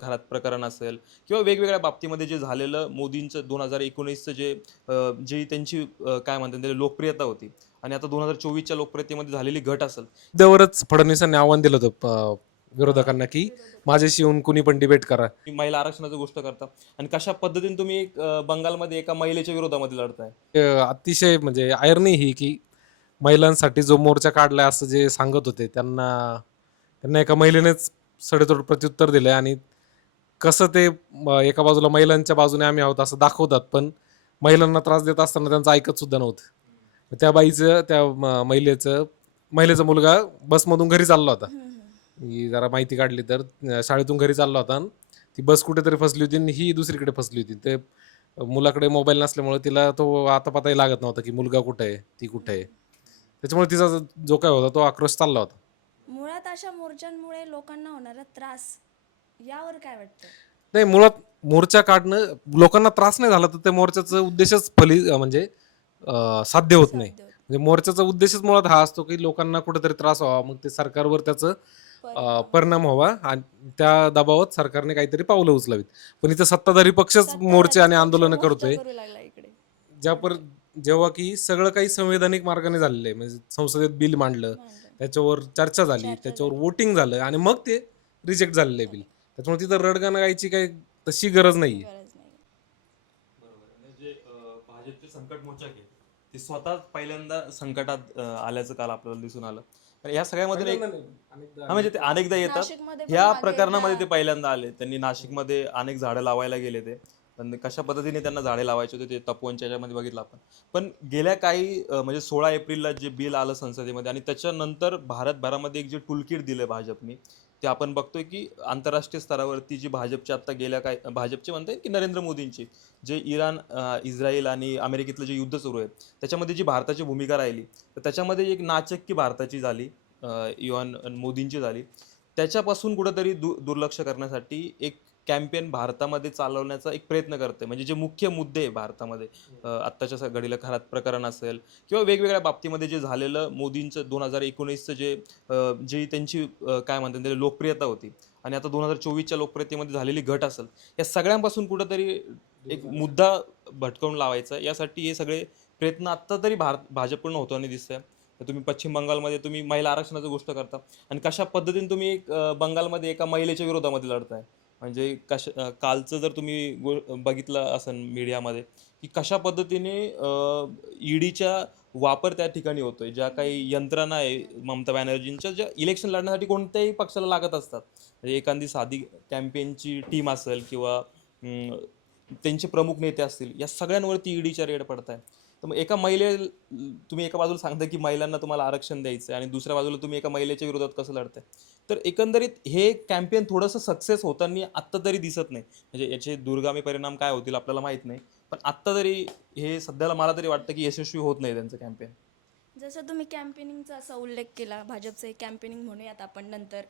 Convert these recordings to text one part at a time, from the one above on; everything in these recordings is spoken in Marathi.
घरात प्रकरण असेल किंवा वेगवेगळ्या बाबतीमध्ये जे झालेलं मोदींचं 2019चं जी त्यांची काय म्हणतात त्याला लोकप्रियता होती आणि आता 2024च्या लोकप्रियतेमध्ये झालेली घट असेल. मुद्द्यावरच फडणवीसांनी आव्हान दिलं होतं हां. विरोधकांना की माझ्याशी येऊन कुणी पण डिबेट करा. की महिला आरक्षणाची गोष्ट करता आणि कशा पद्धतीने तुम्ही एक बंगालमध्ये एका महिलेच्या विरोधामध्ये लढताय. अतिशय म्हणजे आयर्नी ही की महिलांसाठी जो मोर्चा काढलाय असं जे सांगत होते त्यांना त्यांना एका महिलेनेच सडेतोड प्रत्युत्तर दिलंय. आणि कसं ते एका बाजूला महिलांच्या बाजूने आम्ही आहोत असं दाखवतात, पण महिलांना त्रास देत असताना त्यांचं ऐकत सुद्धा नव्हतं. त्या बाईचं त्या महिलेचा मुलगा बसमधून घरी चालला होता. ही जरा माहिती काढली तर शाळेतून घरी चालला होता आणि ती बस कुठेतरी फसली होती आणि ही दुसरीकडे फसली होती. ते मुलाकडे मोबाईल नसल्यामुळे तिला तो आता पताही लागत नव्हता की मुलगा कुठे आहे, ती कुठे आहे. त्याच्यामुळे तिचा जो काय होता तो आक्रोश चालला होता. मुळात अशा मोर्चांमुळे लोकांना होणारा त्रास यावर काय वाटतं? नाही, मुळात मोर्चा काढणं लोकांना त्रास नाही झाला तर त्या मोर्चाचा उद्देशच म्हणजे साध्य होत नाही. साध्य होत म्हणजे मोर्चाचा उद्देशच मुळात हा असतो की लोकांना कुठेतरी त्रास व्हावा, मग ते सरकारवर त्याचं परिणाम परिणाम व्हावा आणि त्या दबावात सरकारने काहीतरी पावलं उचलावीत. पण इथं सत्ताधारी पक्षच मोर्चे आणि सत्ताधारीच पक्ष आंदोलनं मोर्चा करतोय करू लागला इकडे. ज्या पर जेव्हा की सगळं काही संवैधानिक मार्गाने झालेलं आहे. म्हणजे संसदेत बिल मांडलं, मांडलं. त्याच्यावर चर्चा झाली, चर्चा त्याच्यावर झाली. वोटिंग झालं आणि मग ते रिजेक्ट झालेलं आहे बिल. त्याच्यामुळे तिथं रडगाणं गायची काही तशी गरज नाहीये. गरज नाही. बरोबर आहे. जे भाजपचे संकट मोर्चा आहे ते स्वतःच पहिल्यांदा संकटात आल्याचं काल आपल्याला दिसून आलं. तर या सगळ्यामधून एक हा म्हणजे ते अनेकदा येतात. नाशिकमध्ये पण ह्या मागे प्रकरणामध्ये एकदा ते पहिल्यांदा आले. त्यांनी नाशिकमध्ये अनेक झाडं लावायला गेले ते. पण कशा पद्धतीने त्यांना झाडे लावायचे होते ते तपोवनच्या ह्याच्यामध्ये बघितलं आपण. पण गेल्या काही म्हणजे 16 एप्रिलला जे बिल आलं संसदेमध्ये आणि त्याच्यानंतर भारतभरामध्ये एक जे टूलकिट दिलं भाजपने ते आपण बघतोय की आंतरराष्ट्रीय स्तरावरती जी भाजपची आता गेल्या काय भाजपचे म्हणता येईल की नरेंद्र मोदींची जे इराण इस्रायल आणि अमेरिकेतलं जे युद्ध सुरू आहे त्याच्यामध्ये जी भारताची भूमिका राहिली तर त्याच्यामध्ये एक नाचक्की भारताची झाली इव्हन मोदींची झाली. त्याच्यापासून कुठंतरी दुर्लक्ष करण्यासाठी एक कॅम्पेन भारतामध्ये चालवण्याचा एक प्रयत्न करते. म्हणजे जे मुख्य मुद्दे आहे भारतामध्ये आत्ताच्या घडीला घरात प्रकरण असेल किंवा वेगवेगळ्या बाबतीमध्ये जे झालेलं मोदींचं 2019चं जी त्यांची काय म्हणतात त्याला लोकप्रियता होती आणि आता 2024च्या लोकप्रियतेमध्ये झालेली घट असेल या सगळ्यांपासून कुठंतरी एक मुद्दा भटकवून लावायचा यासाठी हे सगळे प्रयत्न आत्ता तरी भाजपकडून होताना दिसतंय. तर तुम्ही पश्चिम बंगालमध्ये तुम्ही महिला आरक्षणाची गोष्ट करता आणि कशा पद्धतीने तुम्ही एक बंगालमध्ये एका महिलेच्या विरोधामध्ये लढताय. म्हणजे कालचं जर तुम्ही बघितलं असेल मीडियामध्ये की कशा पद्धतीने ईडीच्या वापर त्या ठिकाणी होतोय. ज्या काही यंत्रणा आहे ममता बॅनर्जींच्या ज्या इलेक्शन लढण्यासाठी कोणत्याही पक्षाला लागत असतात. म्हणजे एखादी साधी कॅम्पेनची टीम असेल किंवा त्यांचे प्रमुख नेते असतील या सगळ्यांवरती ईडीच्या रेड पडताय. तर मग तुम्ही एका बाजूला सांगता की महिलांना तुम्हाला आरक्षण द्यायचं आहे आणि दुसऱ्या बाजूला तुम्ही एका महिलेच्या विरोधात कसं लढताय. तर एकंदरीत हे कॅम्पेन थोडंसं सक्सेस होताना आत्ता तरी दिसत नाही. म्हणजे याचे दूरगामी परिणाम काय होतील आपल्याला माहीत नाही. पण आत्ता तरी हे सध्याला मला तरी वाटतं की यशस्वी होत नाही त्यांचं कॅम्पेन. जसं तुम्ही कॅम्पेनिंगचा असा उल्लेख केला, भाजपचं एक कॅम्पेनिंग म्हणूयात आपण नंतर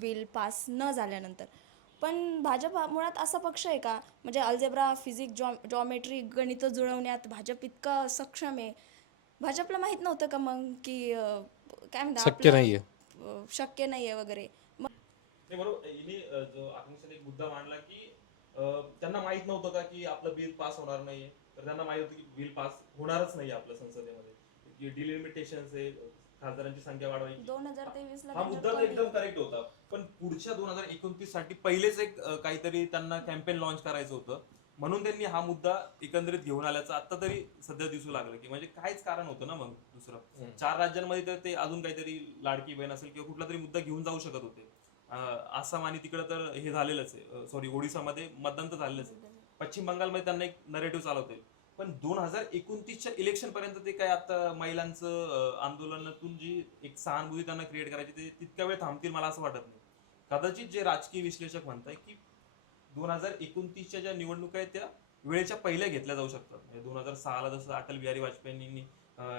बिल पास न झाल्यानंतर. पण भाजप हा मुळात असा पक्ष आहे का, म्हणजे अल्जेब्रा, फिजिक्स, जॉमेट्री, गणितं जुळवण्यात भाजप इतका सक्षम आहे. भाजपला माहीत नव्हतं का मग की काय म्हणतात शक्य आपलं नाहीये. शक्य नाही आहे वगैरे. नाही बरोबर हिने जो आत्मसात एक मुद्दा मांडला की त्यांना माहित नव्हतं का की आपलं बिल पास होणार नाहीये. तर त्यांना माहित होतं की बिल पास होणारच नाही आपल्या संसदेमध्ये की डिलिमिटेशन आहे खासदारांची संख्या वाढवायची. 2023ला हा मुद्दा तर एकदम करेक्ट होता. पण पुढच्या 2029 साठी पहिलेच एक काहीतरी त्यांना कॅम्पेन लॉन्च करायचं होतं. म्हणून त्यांनी हा मुद्दा एकंदरीत घेऊन आल्याचं आता तरी सध्या दिसू लागलं की म्हणजे काहीच कारण होतं ना मग दुसरं 4 राज्यांमध्ये तर ते अजून काहीतरी लाडकी बहीण असेल किंवा कुठला तरी मुद्दा घेऊन जाऊ शकत होते. आसाम आणि तिकडं तर हे झालेलंच आहे. सॉरी ओडिसामध्ये मतदान तर झालेलंच आहे. पश्चिम बंगालमध्ये त्यांना एक नरेटिव्ह चालवते. पण 2029च्या इलेक्शन पर्यंत ते काय आता महिलांचं आंदोलनातून जी एक सहानुभूती त्यांना क्रिएट करायची ते तितक्या वेळ थांबतील मला असं वाटत नाही. कदाचित जे राजकीय विश्लेषक म्हणताय की 2029च्या ज्या निवडणुका आहेत त्या वेळेच्या पहिल्या घेतल्या जाऊ शकतात. म्हणजे 2006ला जसं अटल बिहारी वाजपेयींनी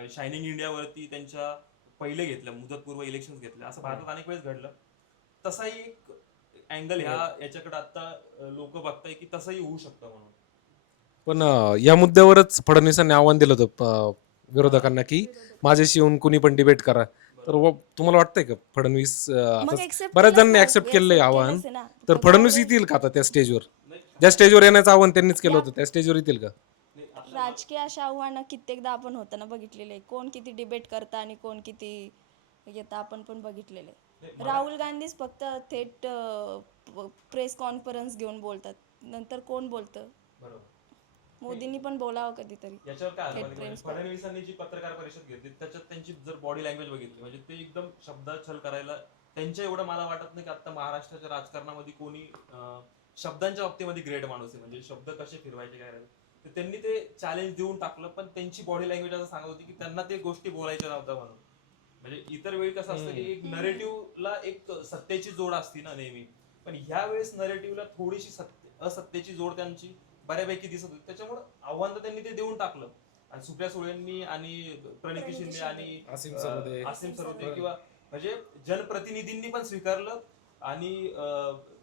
शायनिंग इंडियावरती त्यांच्या पहिले घेतल्या मुदतपूर्व इलेक्शन घेतल्या असं भारतात अनेक वेळेस घडलं. तसाही एक अँगल याच्याकडे आता लोक बघताय की तसंही होऊ शकतं म्हणून. पण या मुद्द्यावरच फडणवीसांनी आव्हान दिलं होतं विरोधकांना की माझ्याशी येऊन कुणी पण डिबेट करा. तर तुम्हाला वाटतंय का फडणवीस मग आता accept बऱ्याच केलंच जणांनी ना, ऍक्सेप्ट केलंय accept आव्हान, केलंच आहे ना. तर मग फडणवीस एवढे येतील का आता त्या स्टेजवर? ज्या स्टेजवर येण्याचं आव्हान त्यांनीच केलं होतं त्या स्टेजवर येतील का? राजकीय अशा आव्हानं कित्येकदा आपण होताना बघितलेले, कोण किती डिबेट करता आणि कोण किती येतं आपण पण बघितलेले. राहुल गांधीच फक्त थेट प्रेस कॉन्फरन्स घेऊन बोलतात, नंतर कोण बोलतं? मोदींनी पण बोलावं कधीतरी याच्यावर काय आलं थेट माहिती म्हणजे प्रेस. फडणवीसांनी जी पत्रकार परिषद घेतली त्याच्यात त्यांची जर बॉडी लँग्वेज बघितली म्हणजे ते एकदम शब्दाच्छल करायला त्यांच्या एवढं मला वाटत नाही की आता महाराष्ट्राच्या राजकारणामध्ये कोणी शब्दांच्या बाबतीमध्ये ग्रेट माणूस आहे म्हणजे शब्द कसे फिरवायचे काय करायचे. तर त्यांनी ते चॅलेंज देऊन टाकलं पण त्यांची बॉडी लँग्वेज असं सांगत होती की त्यांना ते गोष्टी बोलायच्या नव्हत्या म्हणून. म्हणजे इतर वेळी कसं असतं की एक नरेटिव्हला एक सत्तेची जोड असते ना नेहमी, पण ह्या वेळेस नरेटिव्हला थोडीशी असत्तेची जोड त्यांची बऱ्यापैकी दिसत होती. त्याच्यामुळे आव्हान तर त्यांनी ते देऊन टाकलं आणि सुप्रिया सुळेंनी आणि प्रणिती शिंदे आणि आसिम सरोदे किंवा म्हणजे जनप्रतिनिधींनी पण स्वीकारलं आणि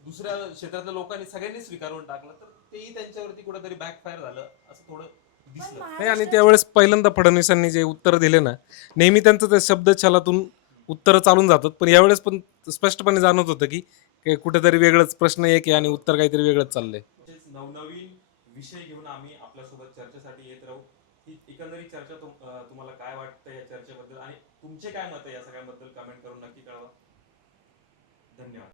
दुसऱ्या क्षेत्रातल्या लोकांनी सगळ्यांनी स्वीकारून टाकलं तर तेही त्यांच्यावरती कुठेतरी बॅकफायर झालं असं थोडं दिसलं. नाही, आणि त्यावेळेस पहिल्यांदा फडणवीसांनी जे उत्तर दिले ना, नेहमी त्यांचं त्या शब्दछलातून उत्तरं चालून जातात, पण यावेळेस पण स्पष्टपणे जाणवत होतं की कुठेतरी वेगळंच प्रश्न एक आहे आणि उत्तर काहीतरी वेगळंच चाललंय. नवनवीन विषय घेऊन आम्ही आपल्यासोबत चर्चेसाठी येत राहू. ही एकंदरीत चर्चा तुम्हाला काय वाटतं या चर्चेबद्दल आणि तुमचे काय मत आहे या सगळ्याबद्दल कमेंट करून नक्की कळवा. धन्यवाद.